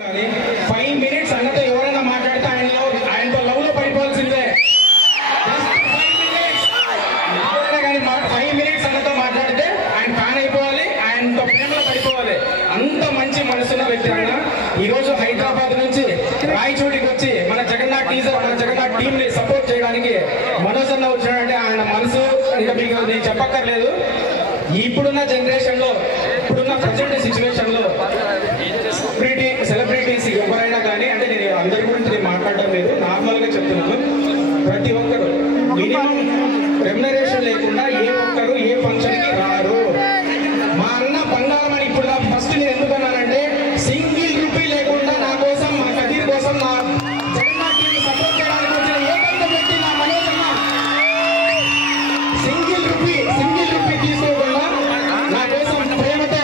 5 minutes అన్నతో ఎవరైనా మాట్లాడితే ఆయనతో లవ్ లో పడిపోవాల్సిందే. 5 minutes అన్నతో మాట్లాడితే ఆయన ఫ్యాన్ అయిపోవాలి, ఆయనతో ప్రేమలో పడిపోవాలి. అంత మంచి మనసున్న వ్యక్తి అన్న. ఈ రోజు హైదరాబాద్ నుంచి రాయచోటికి వచ్చి మన జగన్నాథ్ టీజర్, మన జగన్నాథ్ టీమ్ ని సపోర్ట్ చేయడానికి మనోజ్ అన్న వచ్చాడంటే ఆయన మనసు ఇంకా మీకు నేను చెప్పక్కర్లేదు. ఇప్పుడున్న జనరేషన్ లో, ఇప్పుడున్న ప్రజెంట్ సిచ్యువేషన్ లో సెలబ్రిటీస్ ఎవరైనా కానీ, అంటే నేను అందరి గురించి నేను మాట్లాడడం లేదు, నార్మల్ గా చెప్తున్నాను. ప్రతి ఒక్కరు మినిమం రెమ్యునరేషన్ లేకుండా ఏ ఒక్కరు ఏ ఫంక్షన్ కి రారు. మా అన్న బంగారం అని ఇప్పుడు ఫస్ట్ నేను ఎందుకన్నానంటే, సింగిల్ రూపీ లేకుండా నా కోసం, మా కదీర్ కోసం, నా జగన్నాథ్ టీమ్ సపోర్ట్ చేయడానికి వచ్చిన ఏకైక వ్యక్తి నా మనోజ్ అన్న. సింగిల్ రూపీ తీసుకోకుండా నా కోసం ప్రేమతో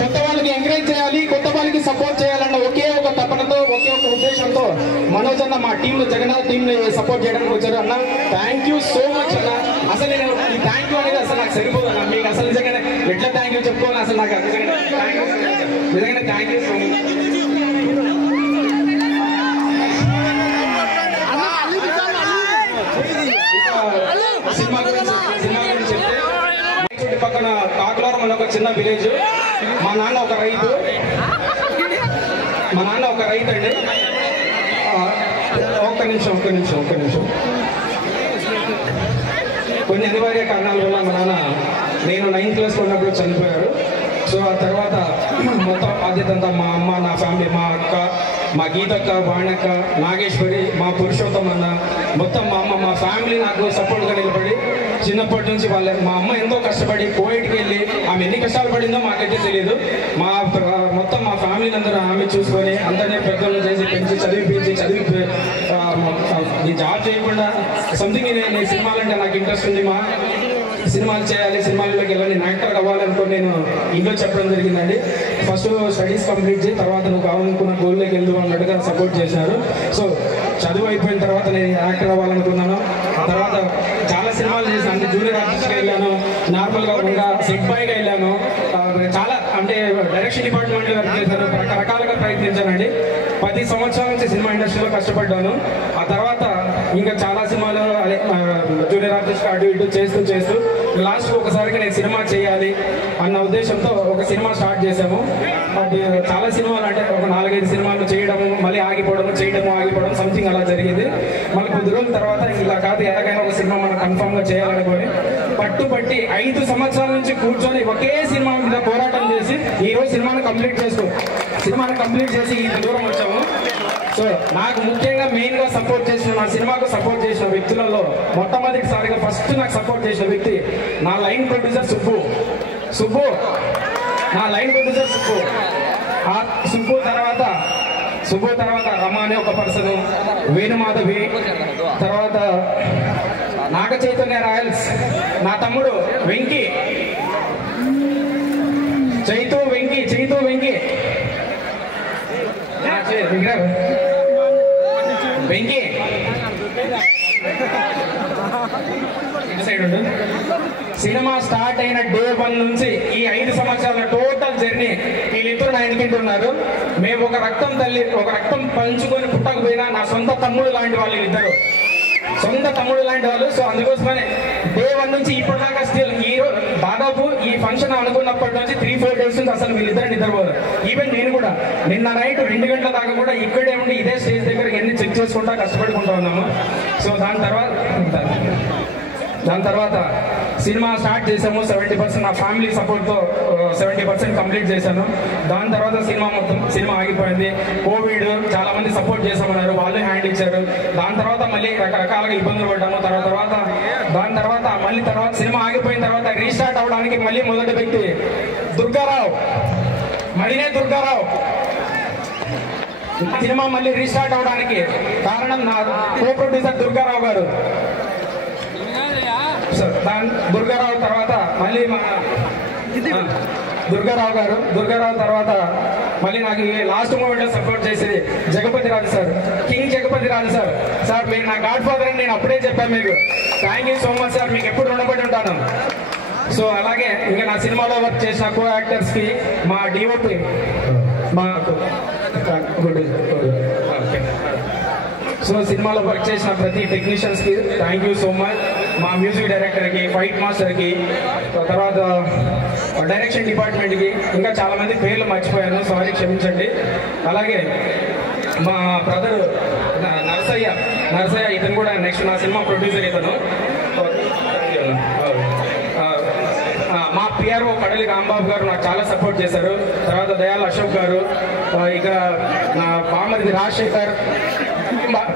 కొత్త వాళ్ళకి ఎంకరేజ్ చేయాలి, కొత్త వాళ్ళకి సపోర్ట్ చేయాలన్న ఒకే ఒక తపనతో, ఒకే ఒక ఉద్దేశంతో మనోజ్ అన్న మా టీంలో, జగన్నాథ్ టీమ్ ని సపోర్ట్ చేయడానికి వచ్చారు అన్న. థ్యాంక్ యూ సో మచ్ అన్న. అసలు నేను ఈ థ్యాంక్ యూ అనేది అసలు నాకు సరిపోదు అన్న. మీకు అసలు నిజంగానే ఎట్లా థ్యాంక్ యూ చెప్పుకోవాలి అసలు నాకు నిజంగానే thank you so much. Cinema గురించి చెప్తే, పక్కన కాకులారం అనే ఒక చిన్న విలేజ్. మా నాన్న ఒక రైతు అండి. ఒక్క నిమిషం కొన్ని అనివార్య కారణాల వల్ల మా నాన్న నేను 9th క్లాస్ ఉన్నప్పుడు చనిపోయారు. సో ఆ తర్వాత మొత్తం బాధ్యత అంతా మా అమ్మ, నా ఫ్యామిలీ, మా అక్క, మా గీతక్క, వాణక్క, నాగేశ్వరి, మా పురుషోత్తం అన్న, మొత్తం మా అమ్మ, మా ఫ్యామిలీ నాకు సపోర్ట్గా నిలబడి చిన్నప్పటి నుంచి మా అమ్మ ఎంతో కష్టపడి కోవిడ్కి వెళ్ళి ఆమె ఎన్ని కష్టాలు పడిందో మాకైతే తెలియదు. మొత్తం మా ఫ్యామిలీని అందరూ ఆమె చూసుకొని అందరినీ పెద్దలు చేసి పెంచి చదివి ఈ జాబ్ చేయకుండా సంథింగ్ నేను సినిమాలంటే నాకు ఇంట్రెస్ట్ ఉంది, మా సినిమాలు చేయాలి, సినిమాల్లోకి వెళ్ళాలి, నేను యాక్టర్ అవ్వాలనుకుని నేను ఇంట్లో చెప్పడం జరిగిందండి. ఫస్ట్ స్టడీస్ కంప్లీట్ చేసి తర్వాత నువ్వు కావాలనుకున్న గోల్లోకి వెళ్దు అన్నట్టుగా సపోర్ట్ చేశారు. సో చదువు అయిపోయిన తర్వాత నేను యాక్టర్ అవ్వాలనుకున్నాను. ఆ తర్వాత చాలా సినిమాలు చేశాను. అంటే జూనియర్ ఆర్టిస్ట్గా వెళ్ళాను, నార్మల్గా ఇంకా సెట్ బాయ్గా వెళ్ళాను, చాలా అంటే డైరెక్షన్ డిపార్ట్మెంట్లో వర్క్ చేశాను, రకరకాలుగా ప్రయత్నించానండి. 10 సంవత్సరాల నుంచి సినిమా ఇండస్ట్రీలో కష్టపడ్డాను. ఆ తర్వాత ఇంకా చాలా సినిమాలు అదే జూనియర్ ఆర్టిస్ట్ అటు ఇటు చేస్తూ లాస్ట్ ఒకసారిగా నేను సినిమా చేయాలి అన్న ఉద్దేశంతో ఒక సినిమా స్టార్ట్ చేశాము. అది చాలా సినిమాలు అంటే ఒక 4-5 సినిమాలు చేయడము, మళ్ళీ ఆగిపోవడం సంథింగ్ అలా జరిగింది. మళ్ళీ కొద్ది రోజుల తర్వాత ఇలా కాదు, ఎలాగైనా ఒక సినిమా మనం కన్ఫర్మ్ గా చేయాలనుకొని పట్టుబట్టి 5 సంవత్సరాల నుంచి కూర్చొని ఒకే సినిమా మీద పోరాటం చేసి ఈ రోజు సినిమాను కంప్లీట్ చేసి ఇంత దూరం వచ్చాము. సో నాకు ముఖ్యంగా మెయిన్ గా సపోర్ట్ చేసిన, నా సినిమాకు సపోర్ట్ చేసిన వ్యక్తులలో మొట్టమొదటిసారిగా ఫస్ట్ నాకు సపోర్ట్ చేసిన వ్యక్తి నా లైన్ ప్రొడ్యూసర్ సుబ్బు. నా లైన్ ప్రొడ్యూసర్ సుబ్బు తర్వాత రమ అనే ఒక పర్సన్, వేణుమాధవి, తర్వాత నాగ చైతన్య రాయల్స్, నా తమ్ముడు వెంకీ, చైతూ వెంకీ సినిమా స్టార్ట్ అయిన డే 1 నుంచి ఈ 5 సంవత్సరాల టోటల్ జర్నీ వీళ్ళిద్దరు నా ఎన్నింటున్నారు. మేము ఒక రక్తం పంచుకొని పుట్టకపోయినా నా సొంత తమ్ముడు లాంటి వాళ్ళు వీళ్ళిద్దరు, సో అందుకోసమనే డే 1 నుంచి ఇప్పటిదాకా స్టిల్ దాదాపు ఈ ఫంక్షన్ అనుకున్నప్పటి నుంచి 3-4 డేస్ నుంచి అసలు వీళ్ళిద్దరు నిద్రపోరు. ఈవెన్ నేను కూడా నిన్న నైట్ 2 గంటల దాకా కూడా ఇక్కడే ఉండి ఇదే స్టేజ్ దగ్గర ఎన్ని చెక్ చేసుకుంటా కష్టపడుకుంటా ఉన్నాము. సో దాని తర్వాత సినిమా స్టార్ట్ చేసాము. 70% నా ఫ్యామిలీ సపోర్ట్తో 70% కంప్లీట్ చేశాను. దాని తర్వాత సినిమా ఆగిపోయింది. కోవిడ్, చాలా మంది సపోర్ట్ చేసామన్నారు, వాళ్ళే హ్యాండ్ ఇచ్చారు. దాని తర్వాత మళ్ళీ రకరకాలుగా ఇబ్బందులు పడ్డాము. దాని తర్వాత సినిమా ఆగిపోయిన తర్వాత రీస్టార్ట్ అవడానికి మళ్ళీ మొదటి వ్యక్తి దుర్గారావు. సినిమా మళ్ళీ రీస్టార్ట్ అవడానికి కారణం నా కో ప్రొడ్యూసర్ దుర్గారావు గారు. దుర్గారావు తర్వాత మళ్ళీ దుర్గారావు తర్వాత మళ్ళీ నాకు లాస్ట్ మూమెంట్ లో సపోర్ట్ చేసేది జగపతి రాజు సార్, కింగ్ జగపతి రాజు సార్. సార్ మీరు నా గాడ్ ఫాదర్ అని నేను అప్పుడే చెప్పాను మీకు. Thank you so much sir, మీకు ఎప్పుడు రుణపడి ఉంటాను. సో అలాగే ఇంకా నా సినిమాలో వర్క్ చేసిన కో యాక్టర్స్ కి, మా డిఓపి, మా సో సినిమాలో వర్క్ చేసిన ప్రతి టెక్నీషియన్స్కి థ్యాంక్ యూ సో మచ్. మా మ్యూజిక్ డైరెక్టర్కి, ఫైట్ మాస్టర్కి, తర్వాత డైరెక్షన్ డిపార్ట్మెంట్కి, ఇంకా చాలామంది పేర్లు మర్చిపోయాను, సారీ క్షమించండి. అలాగే మా బ్రదర్ నరసయ్య, ఇతను కూడా నెక్స్ట్ నా సినిమా ప్రొడ్యూసర్ ఇతను. మా పిఆర్ఓ కడలి రాంబాబు గారు నాకు చాలా సపోర్ట్ చేశారు. తర్వాత దయాల్ అశోక్ గారు, ఇక నా బామరిది రాజశేఖర్,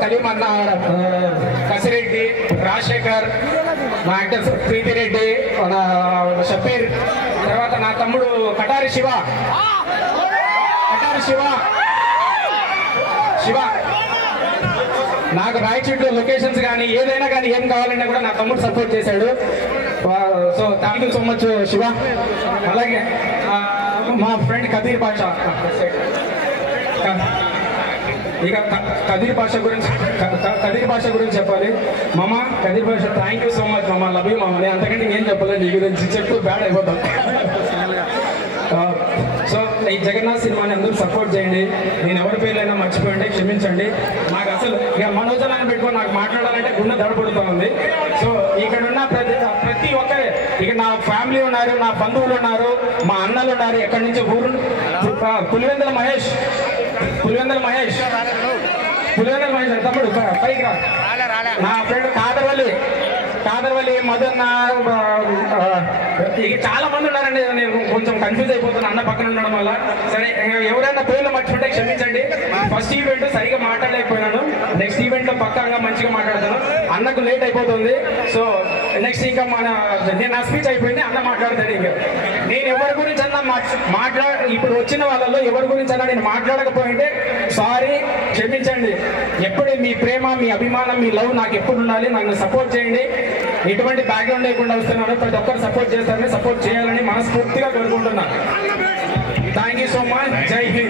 కలీమన్న కసిరెడ్డి, రాజశేఖర్, నా యాక్టర్ ప్రీతిరెడ్డి, షపీర్, తర్వాత నా తమ్ముడు కటారి శివ నాకు రాయచూట్లో లొకేషన్స్ కానీ ఏదైనా కానీ ఏం కావాలన్నా కూడా నా తమ్ముడు సపోర్ట్ చేశాడు. So thank you so much Shiva. అలాగే మా ఫ్రెండ్ కదీర్ బాషా, ఇక కదీర్ భాష గురించి చెప్పాలి. మామ కదీర్ భాష థ్యాంక్ యూ సో మచ్ మామ, లవ్ యూ మామ. నేను అంతకంటే ఏం చెప్పలేదు నీ గురించి, చెప్తూ బ్యాడ్ అయిపోతాం. సో ఈ జగన్నాథ్ సినిమాని అందరూ సపోర్ట్ చేయండి. నేను ఎవరి పేర్లైనా మర్చిపోయింటే క్షమించండి. నాకు అసలు ఇక మనోజనాన్ని పెట్టుకొని నాకు మాట్లాడాలంటే గుండె దడపడుతూ ఉంది. సో ఇక్కడ ఉన్న ప్రతి ఒక్కరే, ఇక నా ఫ్యామిలీ ఉన్నారు, నా బంధువులు ఉన్నారు, మా అన్నలు ఉన్నారు, ఎక్కడి నుంచి ఊరు పులివెందుల మహేష్ తమ్ముడు పైకి రా. నా ఫ్రెండ్ కాదర్వల్లి మదన్న, చాలా మంది ఉన్నారండి. నేను కొంచెం కన్ఫ్యూజ్ అయిపోతున్నాను అన్న పక్కన ఉండడం వల్ల. సరే ఎవరైనా పేర్లు మర్చిపోతే క్షమించండి. ఫస్ట్ ఈవెంట్ సరిగా మాట్లాడలేకపోయినాను, నెక్స్ట్ ఈవెంట్ లో పక్కాగా మంచిగా మాట్లాడతాను. అన్నకు లేట్ అయిపోతుంది. సో నెక్స్ట్ ఇంకా నేను నా స్పీచ్ అయిపోయింది, అన్న మాట్లాడతాడు. ఇంకా నేను ఎవరి గురించి అన్నా ఇప్పుడు వచ్చిన వాళ్ళలో ఎవరి గురించి అన్నా నేను మాట్లాడకపోయింటే సారీ క్షమించండి. ఎప్పుడు మీ ప్రేమ, మీ అభిమానం, మీ లవ్ నాకు ఎప్పుడు ఉండాలి. నన్ను సపోర్ట్ చేయండి. ఎటువంటి బ్యాక్గ్రౌండ్ లేకుండా వస్తున్నాను, ప్రతి ఒక్కరు సపోర్ట్ చేస్తారని, సపోర్ట్ చేయాలని మనస్ఫూర్తిగా కోరుకుంటున్నాను. Thank you so much. జై హింద్.